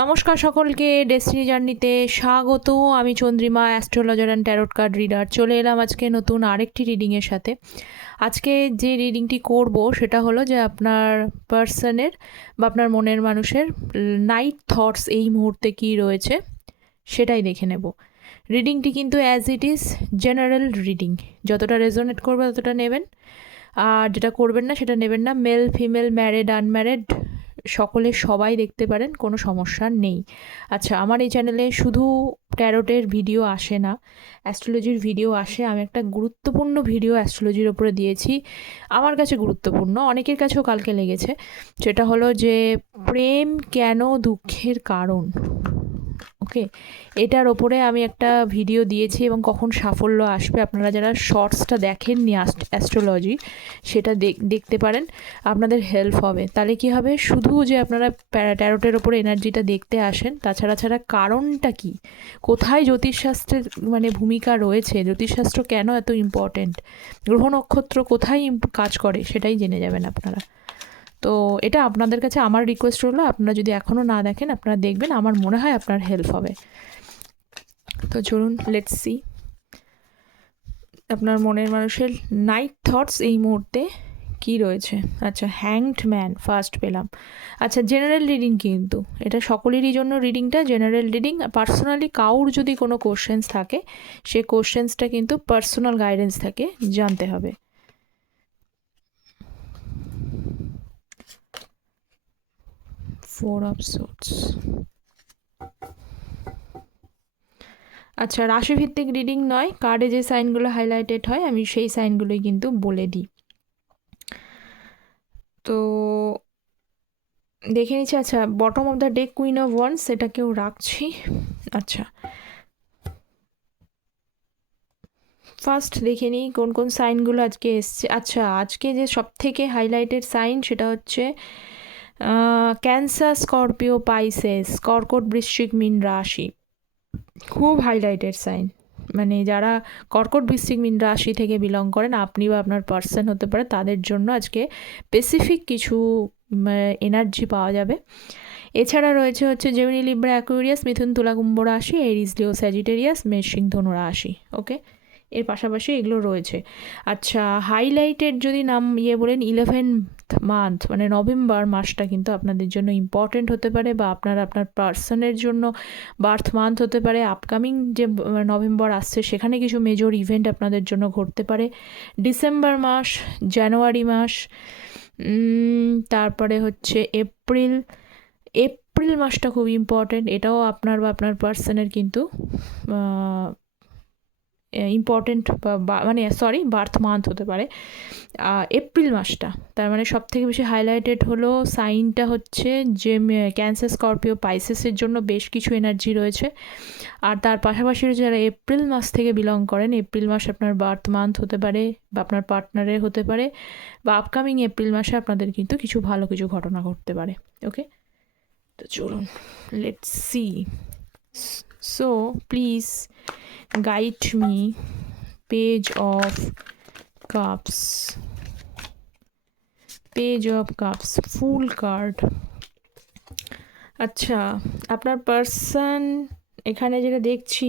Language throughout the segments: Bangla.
নমস্কার সকলকে ডেস্টিনি জার্নিতে স্বাগত। আমি Chandrima astrologer and tarot card reader চলে এলাম আজকে নতুন আরেকটি রিডিংয়ের সাথে। আজকে যে রিডিংটি করব, সেটা হলো যে আপনার পার্সনের বা আপনার মনের মানুষের নাইট থটস এই মুহূর্তে কী রয়েছে, সেটাই দেখে নেব। রিডিংটি কিন্তু as it is general reading যতটা রেজোনেট করবে, ততটা নেবেন। আর যেটা করবেন না, সেটা নেবেন না। মেল ফিমেল ম্যারেড আনম্যারেড সকলে সবাই দেখতে পারেন, কোনো সমস্যা নেই। আচ্ছা আমার এই চ্যানেলে শুধু ট্যারোটের ভিডিও আসে না, অ্যাস্ট্রোলজির ভিডিও আসে। আমি একটা গুরুত্বপূর্ণ ভিডিও অ্যাস্ট্রোলজির ওপরে দিয়েছি। আমার কাছে গুরুত্বপূর্ণ, অনেকের কাছেও কালকে লেগেছে। সেটা হলো যে, প্রেম কেন দুঃখের কারণ? ওকে এটার ওপরে আমি একটা ভিডিও দিয়েছি এবং কখন সাফল্য আসবে। আপনারা যারা শর্টসটা দেখেননি অ্যাস্ট্রোলজি সেটা দেখতে পারেন, আপনাদের হেল্প হবে। তাহলে কি হবে? শুধু যে আপনারা প্যারাট্যারোটের ওপরে এনার্জিটা দেখতে আসেন, তাছাড়া ছাড়া কারণটা কি? কোথায় জ্যোতিষশাস্ত্রের মানে ভূমিকা রয়েছে? জ্যোতিষশাস্ত্র কেন এত ইম্পর্ট্যান্ট গ্রহ নক্ষত্র কোথায় কাজ করে? সেটাই জেনে যাবেন আপনারা। তো এটা আপনাদের কাছে আমার রিকোয়েস্ট হলো আপনারা যদি এখনও না দেখেন, আপনারা দেখবেন আমার মনে হয় আপনার হেল্প হবে। তো চলুন লেটস সি আপনার মনের মানুষের নাইট থটস এই মুহূর্তে কি রয়েছে? আচ্ছা হ্যাংড ম্যান ফার্স্ট পেলাম। আচ্ছা জেনারেল রিডিং কিন্তু। এটা সকলেরই জন্য রিডিংটা জেনারেল রিডিং পার্সোনালি কাউর যদি কোনো কোশ্চেন্স থাকে, সে কোশ্চেন্সটা কিন্তু পার্সোনাল গাইডেন্স থাকে জানতে হবে। ফোর অফ সোর্টস আচ্ছা রাশিভিত্তিক রিডিং নয় কার্ডে যে সাইনগুলো হাইলাইটেড হয়, আমি সেই সাইনগুলোই কিন্তু বলে দিই। তো দেখে নিচ্ছি আচ্ছা bottom of the day queen of one সেটাকেও রাখছি। আচ্ছা। ফার্স্ট দেখে নিই, কোন কোন সাইনগুলো আজকে এসছে। আচ্ছা আজকে যে সব থেকে হাইলাইটেড সাইন সেটা হচ্ছে ক্যান্সার, স্করপিও, পাইসেস, কর্কট বৃশ্চিক মিন রাশি। খুব হাইলাইটেড সাইন মানে যারা কর্কট বৃশ্চিক মিন রাশি থেকে বিলং করেন, আপনি বা আপনার পার্সন হতে পারে, তাদের জন্য আজকে স্পেসিফিক কিছু এনার্জি পাওয়া যাবে। এছাড়া রয়েছে হচ্ছে জেমিনি লিব্রা অ্যাকুরিয়াস মিথুন তুলা কুম্ভ রাশি এরিস লিও স্যাজিটেরিয়াস মেশিং ধনু রাশি। ওকে এর পাশাপাশি এগুলো রয়েছে। আচ্ছা হাইলাইটেড যদি নাম ইয়ে বলেন ইলেভেন মান্থ মানে নভেম্বর মাসটা কিন্তু আপনাদের জন্য ইম্পর্টেন্ট হতে পারে বা আপনার আপনার পার্সনের জন্য বার্থ মান্থ হতে পারে। আপকামিং যে নভেম্বর আসছে, সেখানে কিছু মেজর ইভেন্ট আপনাদের জন্য ঘটতে পারে। ডিসেম্বর মাস জানুয়ারি মাস তারপরে হচ্ছে এপ্রিল এপ্রিল মাসটা খুব ইম্পর্টেন্ট এটাও আপনার বা আপনার পার্সনের কিন্তু ইম্পর্টেন্ট বা মানে সরি বার্থ মান্থ হতে পারে। এপ্রিল মাসটা, তার মানে সব থেকে বেশি হাইলাইটেড হলো সাইনটা হচ্ছে যে ক্যান্সার স্করপিও পাইসেসের জন্য বেশ কিছু এনার্জি রয়েছে। আর তার পাশাপাশি যারা এপ্রিল মাস থেকে বিলং করেন এপ্রিল মাস আপনার বার্থ মান্থ হতে পারে বা আপনার পার্টনারের হতে পারে বা আপকামিং এপ্রিল মাসে আপনাদের কিন্তু কিছু ভালো কিছু ঘটনা ঘটতে পারে ওকে তো চলুন let see so please guide me. Page of cups. Page of cups. Full card. আচ্ছা আপনার পার্সন এখানে যেটা দেখছি,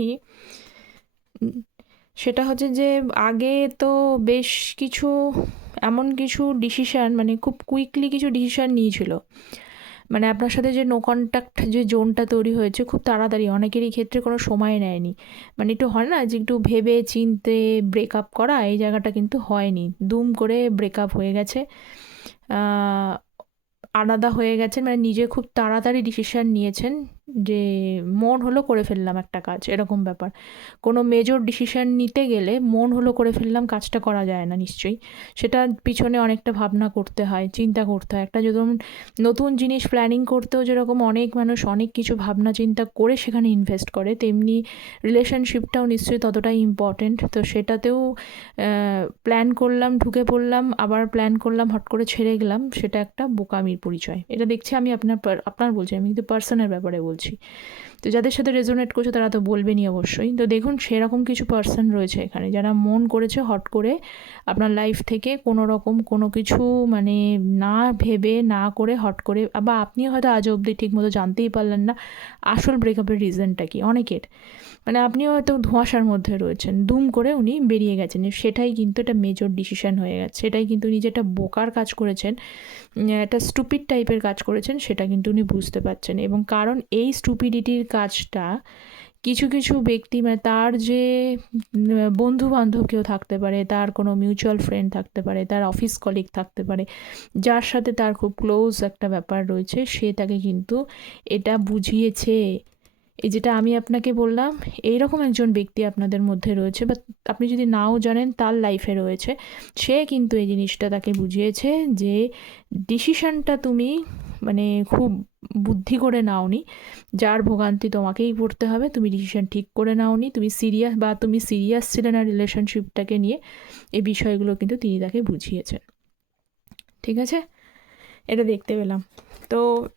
সেটা হচ্ছে যে আগে তো বেশ কিছু, এমন কিছু ডিসিশান মানে খুব কুইকলি কিছু ডিসিশান নিয়েছিল। মানে আপনার সাথে যে নো কন্ট্যাক্ট যে জোনটা তৈরি হয়েছে খুব তাড়াতাড়ি, অনেকেরই ক্ষেত্রে কোনো সময় নেয়নি। মানে একটু হয় না যে একটু ভেবে চিনতে ব্রেকআপ করা, এই জায়গাটা কিন্তু হয়নি। দুম করে ব্রেকআপ হয়ে গেছে। আলাদা হয়ে গেছেন মানে নিজে খুব তাড়াতাড়ি ডিসিশান নিয়েছেন। যে মন হলো করে ফেললাম একটা কাজ, এরকম ব্যাপার। কোনো মেজর ডিসিশান নিতে গেলে মন হলো করে ফেললাম, কাজটা করা যায় না নিশ্চয়ই। সেটা পিছনে অনেকটা ভাবনা করতে হয়, চিন্তা করতে হয়। একটা যেরকম নতুন জিনিস প্ল্যানিং করতেও যেরকম অনেক মানুষ অনেক কিছু ভাবনা চিন্তা করে সেখানে ইনভেস্ট করে, তেমনি রিলেশনশিপটাও নিশ্চয়ই ততটাই ইম্পর্টেন্ট তো সেটাতেও প্ল্যান করলাম, ঢুকে পড়লাম, আবার প্ল্যান করলাম, হট করে ছেড়ে গেলাম, সেটা একটা বোকামির পরিচয়। এটা দেখছি আমি আপনার আপনার বলছি, আমি কিন্তু পার্সনের ব্যাপারে বলছি। বলছি তো যাদের সাথে রেজোনেট করছে তারা তো বলবেনই অবশ্যই। তো দেখুন, সেরকম কিছু পার্সন রয়েছে এখানে যারা মন করেছে হট করে আপনার লাইফ থেকে কোনো রকম কোনো কিছু মানে না ভেবে, না করে হট করে বা আপনি হয়তো আজ অবধি ঠিক মতো জানতেই পারলেন না আসল ব্রেকআপের রিজনটা কি, অনেকের। মানে আপনি হয়তো ধোঁয়াশার মধ্যে রয়েছেন, দুম করে উনি বেরিয়ে গেছেন। সেটাই কিন্তু একটা মেজর ডিসিশন হয়ে গেছে। সেটাই কিন্তু উনি যেটা বোকার কাজ করেছেন একটা স্টুপিড টাইপের কাজ করেছেন, সেটা কিন্তু উনি বুঝতে পারছেন। এবং কারণ এই স্টুপিডিটির কাজটা, কিছু কিছু ব্যক্তি মানে তার যে বন্ধু বান্ধব কেউ থাকতে পারে, তার কোনো মিউচুয়াল ফ্রেন্ড থাকতে পারে, তার অফিস কলিগ থাকতে পারে, যার সাথে তার খুব ক্লোজ একটা ব্যাপার রয়েছে, সে তাকে কিন্তু এটা বুঝিয়েছে। এই যেটা আমি আপনাকে বললাম, এইরকম একজন ব্যক্তি আপনাদের মধ্যে রয়েছে বা আপনি যদি নাও জানেন, তার লাইফে রয়েছে। সে কিন্তু এই জিনিসটা তাকে বুঝিয়েছে যে ডিসিশানটা তুমি মানে খুব বুদ্ধি করে নাওনি। যার ভোগান্তি তোমাকেই পড়তে হবে, তুমি ডিসিশন ঠিক করে নাওনি, তুমি সিরিয়াস বা তুমি সিরিয়াস ছিলে না রিলেশনশিপটাকে নিয়ে এই বিষয়গুলো কিন্তু তিনি তাকে বুঝিয়েছেন। ঠিক আছে? এটা দেখতে পেলাম। তো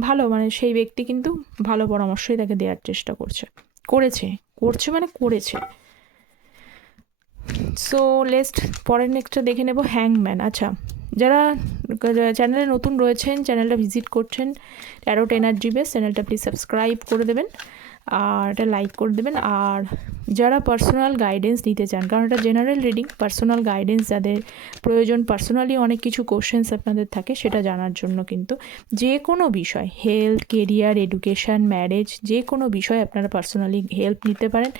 ভালো মানে সেই ব্যক্তি কিন্তু ভালো পরামর্শই তাকে দেওয়ার চেষ্টা করছে। করেছে। করছে মানে করেছে। সো লেস্ট পরের নেক্সটটা দেখে নেব হ্যাংম্যান আচ্ছা যারা চ্যানেলে নতুন রয়েছেন, চ্যানেলটা ভিজিট করছেন ট্যারোট এনার্জি বেস চ্যানেলটা প্লিজ সাবস্ক্রাইব করে দেবেন আর এটা লাইক করে দেবেন। আর যারা পার্সোনাল গাইডেন্স নিতে চান, কারণ এটা জেনারেল রিডিং পার্সোনাল গাইডেন্স যাদের প্রয়োজন পার্সোনালি অনেক কিছু কোশ্চেন্স আপনাদের থাকে, সেটা জানার জন্য কিন্তু যে কোনো বিষয় হেলথ কেরিয়ার এডুকেশান ম্যারেজ যে কোনো বিষয় আপনারা পার্সোনালি হেল্প নিতে পারেন।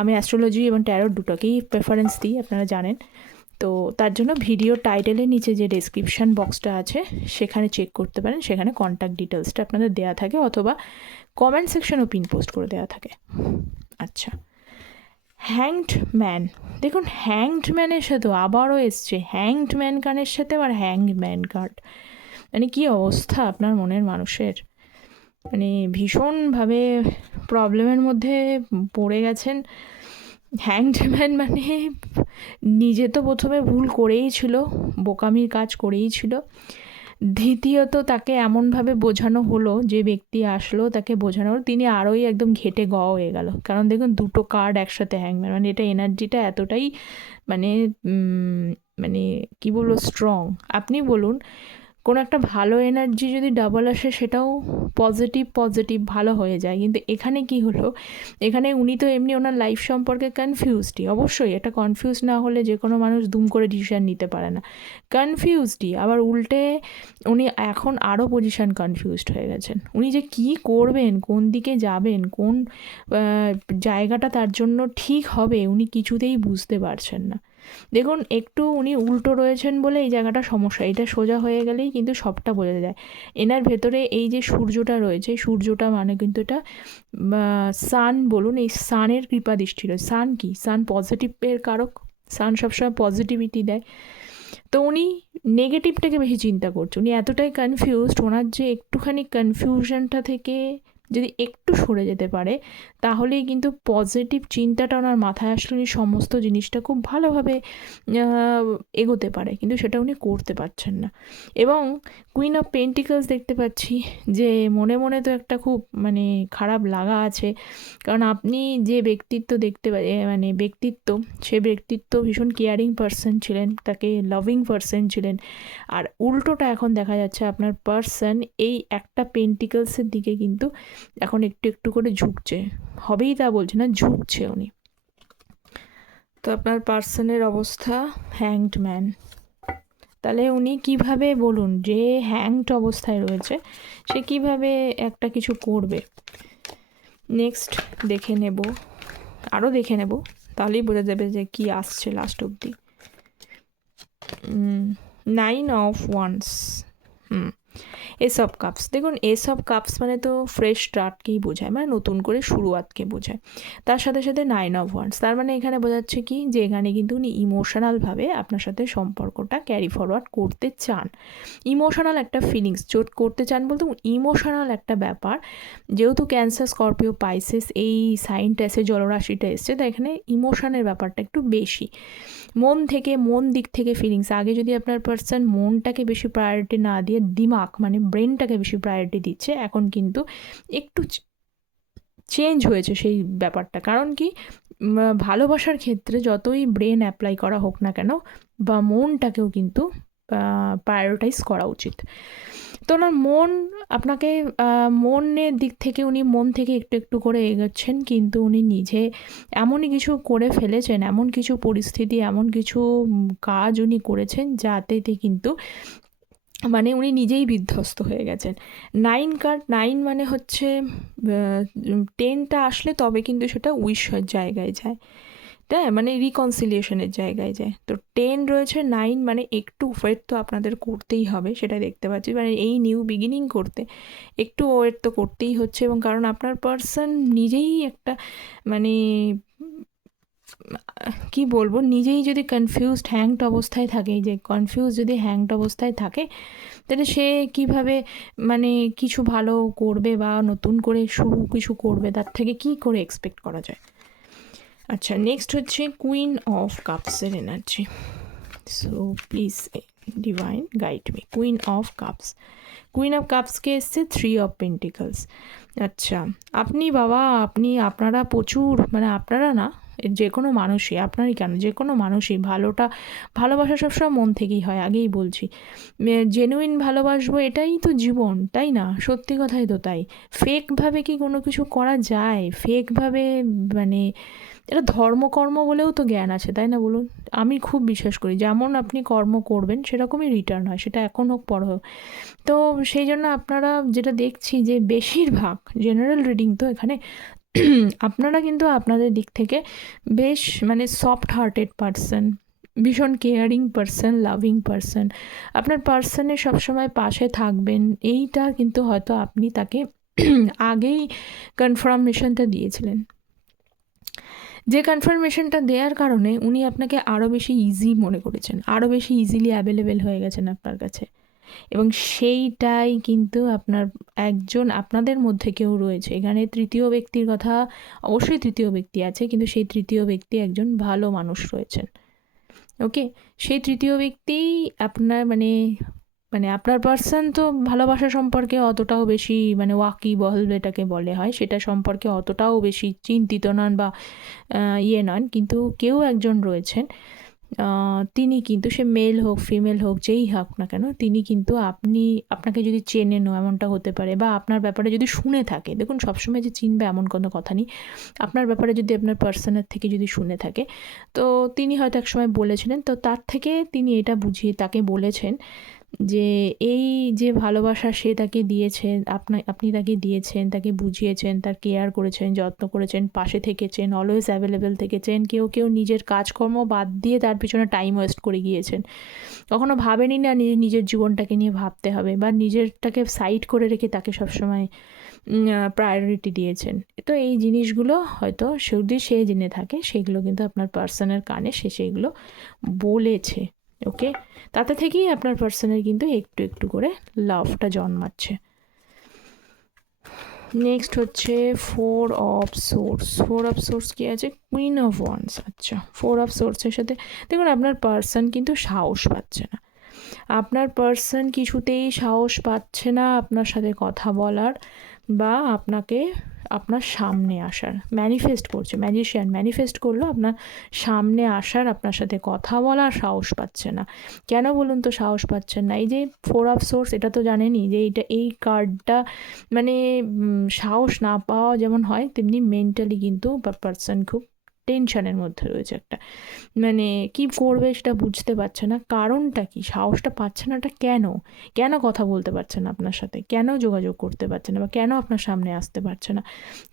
আমি অ্যাস্ট্রোলজি এবং ট্যারোট দুটোকেই প্রেফারেন্স দিই, আপনারা জানেন। তো তার জন্য ভিডিও টাইটেলের নিচে যে ডেসক্রিপশান বক্সটা আছে, সেখানে চেক করতে পারেন। সেখানে কন্ট্যাক্ট ডিটেলসটা আপনাদের দেওয়া থাকে অথবা কমেন্ট সেকশনও পিন পোস্ট করে দেওয়া থাকে। আচ্ছা। হ্যাংড ম্যান দেখুন হ্যাংড ম্যানের সাথেও আবারও এসছে। হ্যাংড ম্যান গানের সাথে আবার হ্যাংড ম্যান কার্ড মানে কী অবস্থা আপনার মনের মানুষের? মানে ভীষণভাবে প্রবলেমের মধ্যে পড়ে গেছেন। হ্যাংডম্যান মানে নিজে তো প্রথমে ভুল করেই ছিল, বোকামির কাজ করেই ছিল। দ্বিতীয়ত তাকে এমনভাবে বোঝানো হলো যে ব্যক্তি আসলো তাকে বোঝানো হলো তিনি আরোই একদম ঘেটে গ হয়ে গেল। কারণ দেখুন, দুটো কার্ড একসাথে হ্যাংম্যান মানে এটা এনার্জিটা এতটাই মানে মানে কী বলব স্ট্রং আপনি বলুন কোনো একটা ভালো এনার্জি যদি ডাবল আসে, সেটাও পজিটিভ পজিটিভ ভালো হয়ে যায়। কিন্তু এখানে কি হলো? এখানে উনি তো এমনি ওনার লাইফ সম্পর্কে কনফিউজডই অবশ্যই এটা কনফিউজ না হলে যে কোনো মানুষ দুম করে ডিসিশান নিতে পারে না। কনফিউজডই আবার উল্টে উনি এখন আরও পজিশান কনফিউজড হয়ে গেছেন। উনি যে কি করবেন, কোন দিকে যাবেন, কোন জায়গাটা তার জন্য ঠিক হবে, উনি কিছুতেই বুঝতে পারছেন না। দেখুন, একটু উনি উল্টো রয়েছেন বলে এই জায়গাটা সমস্যা। এটা সোজা হয়ে গেলেই কিন্তু সবটা বোঝা যায়। এনার ভেতরে এই যে সূর্যটা রয়েছে, সূর্যটা মানে কিন্তু এটা সান বলুন, এই সানের কৃপা দৃষ্টি রয়েছে। সান কি? সান পজিটিভের কারক। সান সবসময় পজিটিভিটি দেয়। তো উনি নেগেটিভটাকে বেশি চিন্তা করছে। উনি এতটাই কনফিউজড ওনার যে একটুখানি কনফিউশনটা থেকে যদি একটু সরে যেতে পারে, তাহলেই কিন্তু পজিটিভ চিন্তাটা ওনার মাথায় আসলে উনি সমস্ত জিনিসটা খুব ভালোভাবে এগোতে পারে। কিন্তু সেটা উনি করতে পারছেন না। এবং কুইন অফ পেন্টিকলস দেখতে পাচ্ছি যে মনে মনে তো একটা খুব মানে খারাপ লাগা আছে। কারণ আপনি যে ব্যক্তিত্ব দেখতে মানে ব্যক্তিত্ব, সে ব্যক্তিত্ব ভীষণ কেয়ারিং পার্সন ছিলেন, তাকে লাভিং পার্সন ছিলেন। আর উল্টোটা এখন দেখা যাচ্ছে আপনার পার্সন এই একটা পেন্টিকলসের দিকে কিন্তু এখন একটু একটু করে ঝুঁকছে। হবেই তা বলছে না, ঝুঁকছে উনি। তো আপনার পার্সনের অবস্থা হ্যাংড ম্যান তাহলে উনি কীভাবে, বলুন, যে হ্যাংড অবস্থায় রয়েছে, সে কীভাবে একটা কিছু করবে? নেক্সট দেখে নেব আরও দেখে নেব, তাহলেই বোঝা যাবে যে কি আসছে লাস্ট অবধি। Nine of wands hmm. এসব কাপস দেখুন, এসব কাপস মানে তো ফ্রেশ স্টার্টকেই বোঝায় মানে নতুন করে শুরুয়াতকে বোঝায়। তার সাথে সাথে নাইন অফ ওয়ান্স তার মানে এখানে বোঝাচ্ছে কি? যে এখানে কিন্তু উনি ইমোশনালভাবে আপনার সাথে সম্পর্কটা ক্যারি ফরওয়ার্ড করতে চান। ইমোশনাল একটা ফিলিংস চোট করতে চান বলতে ইমোশনাল একটা ব্যাপার। যেহেতু ক্যান্সার স্করপিও পাইসেস এই সাইনটা এসে জলরাশিটা এসছে তো এখানে ইমোশনের ব্যাপারটা একটু বেশি। মন থেকে, মন দিক থেকে ফিলিংস আগে যদি আপনার পার্সন মনটাকে বেশি প্রায়োরিটি না দিয়ে দিমাগ মানে ব্রেনটাকে বেশি প্রায়োরিটি দিচ্ছে। এখন কিন্তু একটু চেঞ্জ হয়েছে সেই ব্যাপারটা। কারণ কি ভালোবাসার ক্ষেত্রে যতই ব্রেন অ্যাপ্লাই করা হোক না কেন, বা মনটাকেও কিন্তু প্রায়োরিটাইজ করা উচিত। তো ওনার মন আপনাকে মনের দিক থেকে উনি, মন থেকে একটু একটু করে এগোচ্ছেন, কিন্তু উনি নিজে এমনই কিছু করে ফেলেছেন, এমন কিছু পরিস্থিতি, এমন কিছু কাজ উনি করেছেন যাতেতে কিন্তু মানে উনি নিজেই বিধ্বস্ত হয়ে গেছেন। নাইন কার্ড নাইন মানে হচ্ছে টেনটা আসলে তবে কিন্তু সেটা উইশের জায়গায় যায়। হ্যাঁ মানে রিকনসিলিয়েশনের জায়গায় যায়। তো টেন রয়েছে, নাইন মানে একটু ওয়েট তো আপনাদের করতেই হবে, সেটা দেখতে পাচ্ছি। মানে এই নিউ বিগিনিং করতে একটু ওয়েট তো করতেই হচ্ছে এবং কারণ আপনার পার্সন নিজেই একটা মানে কি বলব, নিজেই যদি কনফিউজড হ্যাংড অবস্থায় থাকে, যে কনফিউজ যদি হ্যাংড অবস্থায় থাকে, তাহলে সে কীভাবে মানে কিছু ভালো করবে বা নতুন করে শুরু কিছু করবে, তার থেকে কি করে এক্সপেক্ট করা যায়? আচ্ছা নেক্সট হচ্ছে queen of কাপসের energy so please divine guide me queen of cups queen of কাপসকে এসছে থ্রি অফ পেন্টিকলস আচ্ছা আপনি বাবা, আপনি, আপনারা প্রচুর মানে আপনারা না যে কোনো মানুষই, আপনারই কেন? যে কোনো মানুষই ভালোটা, ভালোবাসা সবসময় মন থেকেই হয়, আগেই বলছি। জেনুইন ভালোবাসবো এটাই তো জীবন, তাই না? সত্যি কথাই তো তাই। ফেকভাবে কি কোনো কিছু করা যায়? ফেকভাবে মানে এটা ধর্মকর্ম বলেও তো জ্ঞান আছে, তাই না বলুন? আমি খুব বিশ্বাস করি, যেমন আপনি কর্ম করবেন সেরকমই রিটার্ন হয়, সেটা এখন হোক, পর হোক। তো সেই জন্য আপনারা যেটা দেখছি যে বেশিরভাগ জেনারেল রিডিং তো এখানে আপনারা কিন্তু আপনাদের দিক থেকে বেশ মানে সফট হার্টেড পারসন ভীষণ কেয়ারিং পারসন লাভিং পারসন আপনার পার্সনের সবসময় পাশে থাকবেন, এইটা কিন্তু হয়তো আপনি তাকে আগেই কনফার্মেশনটা দিয়েছিলেন। যে কনফার্মেশনটা দেওয়ার কারণে উনি আপনাকে আরও বেশি ইজি মনে করেছেন আরও বেশি ইজিলি অ্যাভেলেবেল হয়ে গেছেন আপনার কাছে। এবং সেইটাই কিন্তু আপনার, একজন আপনাদের মধ্যে কেউ রয়েছে। এখানে তৃতীয় ব্যক্তির কথা অবশ্যই তৃতীয় ব্যক্তি আছে, কিন্তু সেই তৃতীয় ব্যক্তি একজন ভালো মানুষ রয়েছেন। ওকে? সেই তৃতীয় ব্যক্তি আপনার মানে মানে আপনার পার্সন তো ভালোবাসা সম্পর্কে অতটাও বেশি মানে ওয়াকি বহল যেটাকে বলে হয়, সেটা সম্পর্কে অতটাও বেশি চিন্তিত নন বা ইয়ে নন। কিন্তু কেউ একজন রয়েছেন। তিনি কিন্তু সে মেল হোক ফিমেল হোক, যেই হোক না কেন, তিনি কিন্তু আপনি, আপনাকে যদি চেনে চেনেনও এমনটা হতে পারে বা আপনার ব্যাপারে যদি শুনে থাকে, দেখুন সবসময় যে চিনবে এমন কোনো কথা নেই, আপনার ব্যাপারে যদি আপনার পার্সনের থেকে যদি শুনে থাকে, তো তিনি হয়তো একসময় বলেছিলেন, তো তার থেকে তিনি এটা বুঝিয়ে তাকে বলেছেন যে এই যে ভালোবাসা সে তাকে দিয়েছেন, আপনা, আপনি তাকে দিয়েছেন, তাকে বুঝিয়েছেন, তার কেয়ার করেছেন, যত্ন করেছেন, পাশে থেকেছেন অলওয়েজ অ্যাভেলেবেল থেকেছেন, কেউ কেউ নিজের কাজকর্ম বাদ দিয়ে তার পিছনে টাইম ওয়েস্ট করে গিয়েছেন। কখনো ভাবেনি না নিজের নিজের জীবনটাকে নিয়ে ভাবতে হবে বা নিজেরটাকে সাইড করে রেখে তাকে সবসময় প্রায়োরিটি দিয়েছেন। তো এই জিনিসগুলো হয়তো যদি সে জেনে থাকে, সেগুলো কিন্তু আপনার পার্সনের কানে সে সেগুলো বলেছে। ওকে তাতে থেকেই আপনার পার্সনের কিন্তু একটু একটু করে লাভটা জন্মাচ্ছে। নেক্সট হচ্ছে four of swords four of swords কী আছে? কুইন অফ ওয়ান্স আচ্ছা। ফোর অফ সোর্সের সাথে, দেখুন আপনার পার্সন কিন্তু সাহস পাচ্ছে না। আপনার পার্সন কিছুতেই সাহস পাচ্ছে না আপনার সাথে কথা বলার বা আপনাকে আপনার সামনে আসার ম্যানিফেস্ট করছে ম্যাজিশিয়ান ম্যানিফেস্ট করল আপনার সামনে আসার, আপনার সাথে কথা বলার সাহস পাচ্ছে না। কেন বলুন তো সাহস পাচ্ছেন না? এই যে ফোর অফ সোর্স এটা তো জানেনই যে এইটা, এই কার্ডটা মানে সাহস না পাওয়া যেমন হয়, তেমনি মেন্টালি কিন্তু পার্সন খুব টেনশনের মধ্যে রয়েছে একটা। মানে কি করবে সেটা বুঝতে পারছে না। কারণটা কি? সাহসটা পাচ্ছে না এটা কেন? কেন কথা বলতে পারছে না আপনার সাথে? কেন যোগাযোগ করতে পারছে না বা কেন আপনার সামনে আসতে পারছে না?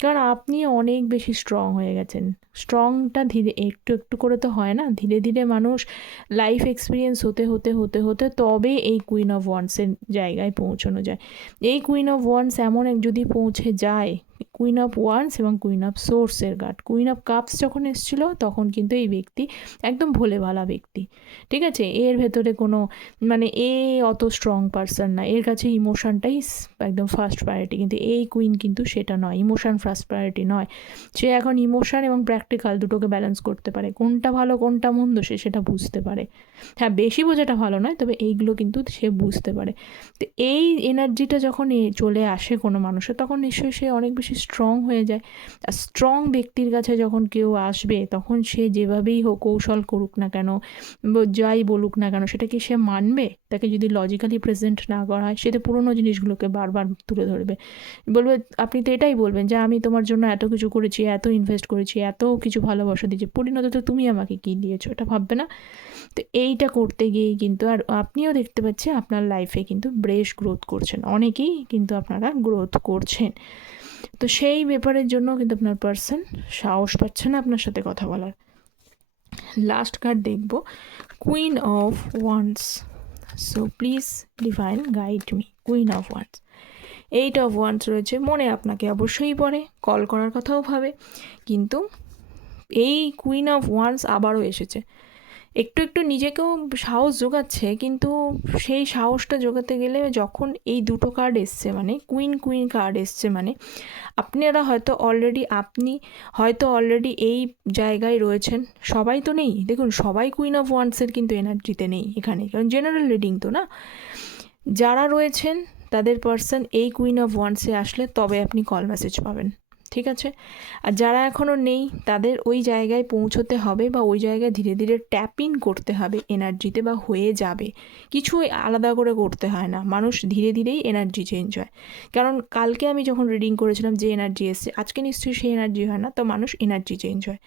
কারণ আপনি অনেক বেশি স্ট্রং হয়ে গেছেন। স্ট্রংটা ধীরে একটু একটু করে তো হয় না? ধীরে ধীরে মানুষ লাইফ এক্সপিরিয়েন্স হতে হতে হতে হতে তবে এই কুইন অফ ওয়ান্সের জায়গায় পৌঁছানো যায়। এই কুইন অফ ওয়ান্স এমন এক যদি পৌঁছে যায় কুইন অফ ওয়ান্স এবং কুইন অফ সোর্সের গার্ড কুইন অফ কাপস যখন এসেছিল, তখন কিন্তু এই ব্যক্তি একদম ভোলেভালা ব্যক্তি। ঠিক আছে? এর ভেতরে কোনো মানে এ অত স্ট্রং পারসন না। এর কাছে ইমোশনটাই একদম ফার্স্ট প্রায়োরিটি কিন্তু এই কুইন কিন্তু সেটা নয়। ইমোশন ফার্স্ট প্রায়োরিটি নয়। সে এখন ইমোশন এবং প্র্যাকটিক্যাল দুটোকে ব্যালেন্স করতে পারে। কোনটা ভালো, কোনটা মন্দ, সে সেটা বুঝতে পারে। হ্যাঁ বেশি বোঝাটা ভালো নয়, তবে এইগুলো কিন্তু সে বুঝতে পারে। তো এই এনার্জিটা যখন চলে আসে কোনো মানুষের, তখন নিশ্চয়ই সে অনেক বেশি স্ট্রং হয়ে যায়। আর স্ট্রং ব্যক্তির কাছে যখন কেউ আসবে, তখন সে যেভাবেই হোক কৌশল করুক না কেন যাই বলুক না কেন, সেটা কি সে মানবে? তাকে যদি লজিক্যালি প্রেজেন্ট না করা হয়, সে তো পুরোনো জিনিসগুলোকে বারবার তুলে ধরবে। বলবে, আপনি তো এটাই বলবেন যে, আমি তোমার জন্য এত কিছু করেছি, এত ইনভেস্ট করেছি, এত কিছু ভালোবাসা দিয়েছি। পরিণত তো তুমি আমাকে কী দিয়েছ? এটা ভাববে না? তো এইটা করতে গিয়েই কিন্তু, আর আপনিও দেখতে পাচ্ছেন, আপনার লাইফে কিন্তু ব্রেশ গ্রোথ করছেন। অনেকেই কিন্তু আপনারা গ্রোথ করছেন। তো সেই ব্যাপারের জন্য কিন্তু আপনার পার্সন সাহস পাচ্ছে না আপনার সাথে কথা বলার। লাস্ট কার্ড দেখব। Queen of wands so please divine guide me queen of wands eight of wands রয়েছে, মনে আপনাকে অবশ্যই পড়ে কল করার কথাও ভাবে। কিন্তু এই কুইন অফ ওয়ান্স আবারও এসেছে। একটু একটু নিজেকেও সাহস জোগাচ্ছে, কিন্তু সেই সাহসটা জোগাতে গেলে যখন এই দুটো কার্ড এসছে মানে কুইন কুইন কার্ড এসছে মানে আপনারা হয়তো অলরেডি আপনি হয়তো অলরেডি এই জায়গায় রয়েছেন। সবাই তো নেই। দেখুন, সবাই কুইন অফ ওয়ান্সের কিন্তু এনার্জিতে নেই এখানে, কারণ জেনারেল রিডিং তো না। যারা রয়েছেন, তাদের পার্সন এই কুইন অফ ওয়ান্সে আসলে তবে আপনি কল মেসেজ পাবেন। ঠিক আছে? আর যারা এখনও নেই, তাদের ওই জায়গায় পৌঁছতে হবে বা ওই জায়গায় ধীরে ধীরে ট্যাপ ইন করতে হবে এনার্জিতে বা হয়ে যাবে। কিছু আলাদা করে করতে হয় না। মানুষ ধীরে ধীরেই এনার্জি চেঞ্জ হয়। কারণ কালকে আমি যখন রিডিং করেছিলাম যে এনার্জি এসছে, আজকে নিশ্চয়ই সেই এনার্জি হয় না, তো মানুষ এনার্জি চেঞ্জ হয়।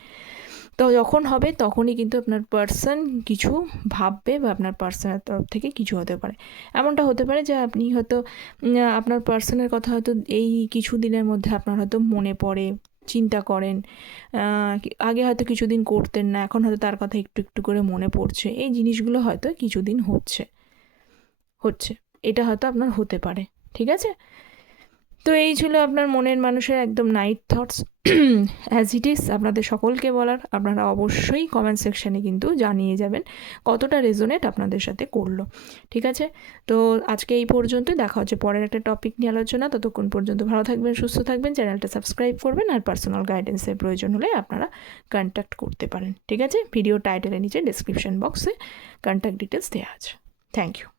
তো যখন হবে তখনই কিন্তু আপনার পার্সন কিছু ভাববে বা আপনার পার্সনের তরফ থেকে কিছু হতে পারে। এমনটা হতে পারে যে আপনি হয়তো আপনার পার্সনের কথা হয়তো এই কিছু দিনের মধ্যে আপনার হয়তো মনে পড়ে, চিন্তা করেন আগে হয়তো কিছুদিন করতেন না, এখন হয়তো তার কথা একটু একটু করে মনে পড়ছে। এই জিনিসগুলো হয়তো কিছুদিন হচ্ছে হচ্ছে। এটা হয়তো আপনার হতে পারে, ঠিক আছে? তো এই ছিল আপনার মনের মানুষের একদম night thoughts as it is আপনাদের সকলকে বলার, আপনারা অবশ্যই কমেন্ট সেকশানে কিন্তু জানিয়ে যাবেন কতটা রেজোনেট আপনাদের সাথে করল, ঠিক আছে? তো আজকে এই পর্যন্তই, দেখা হচ্ছে পরের একটা টপিক নিয়ে আলোচনা, ততক্ষণ পর্যন্ত ভালো থাকবেন, সুস্থ থাকবেন, চ্যানেলটা সাবস্ক্রাইব করবেন, আর পার্সোনাল গাইডেন্সের প্রয়োজন হলে আপনারা কন্ট্যাক্ট করতে পারেন, ঠিক আছে? ভিডিও টাইটেলের নিচে ডিসক্রিপশন বক্সে কন্ট্যাক্ট ডিটেলস দেওয়া আছে। Thank you